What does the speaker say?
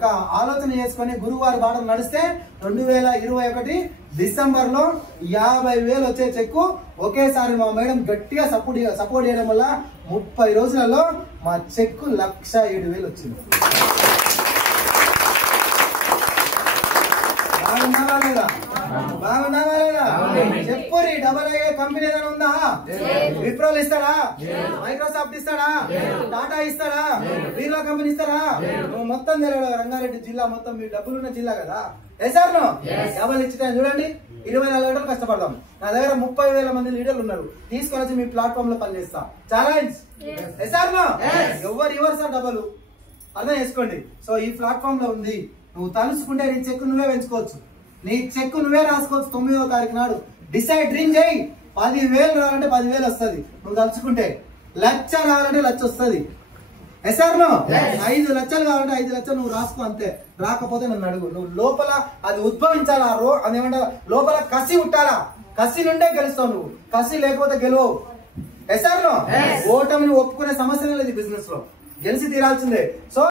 ఒక ఆలోచన చేసుకొని గురువారి బాటలు నడిస్తే 2021 డిసెంబర్ లో 50,000 వచ్చే చెక్కు ఒకేసారి మా మేడం గట్టిగా సపోర్ట్ చేయడం వల్ల 30 రోజులలో మా చెక్కు 1,07,000 వచ్చింది. బాగున్నావా లేదా చెప్పురి. AA కంపెనీ ఏదైనా ఉందా? విప్రోలు ఇస్తారా? మైక్రోసాఫ్ట్ ఇస్తాడా? టాటా ఇస్తాడా? బిర్లా కంపెనీ ఇస్తారా? నువ్వు మొత్తం రంగారెడ్డి జిల్లా మొత్తం మీ డబ్బులున్న జిల్లా కదా. ఎసార్ను డబ్బులు ఇచ్చిన చూడండి 24 గంటలు కష్టపడదాం. నా దగ్గర 30,000 మంది లీడర్లు ఉన్నారు. తీసుకొని వచ్చి మీ ప్లాట్ఫామ్ లో పనిచేస్తా. ఛాలెంజ్ ఎసార్ను ఎవరు సార్ డబ్బులు అర్థం చేసుకోండి. సో ఈ ప్లాట్ఫామ్ లో ఉంది. నువ్వు తలుసుకుంటే నీ చెక్కు నువ్వే పెంచుకోవచ్చు. నీ చెక్కు నువ్వే రాసుకోవచ్చు. 9వ తారీఖు నాడు డిసైడ్ డ్రీమ్ చేయి. 10,000 రావాలంటే 10,000 వస్తుంది. నువ్వు తలుచుకుంటే 1,00,000 రావాలంటే 1,00,000 వస్తుంది. ఎసార్ను 5 లక్షలు కావాలంటే 5 లక్షలు నువ్వు రాసుకో అంతే. రాకపోతే నన్ను అడుగు. నువ్వు లోపల అది ఉద్భవించాలా అదేమంటారు లోపల కసి ఉంటాలా. కసి నుండే గెలుస్తావు. నువ్వు కసి లేకపోతే గెలవవు. ఎసార్ను ఓటమిని ఒప్పుకునే సమస్య లేదు బిజినెస్ లో. గెలిచి తీరాల్సిందే. సో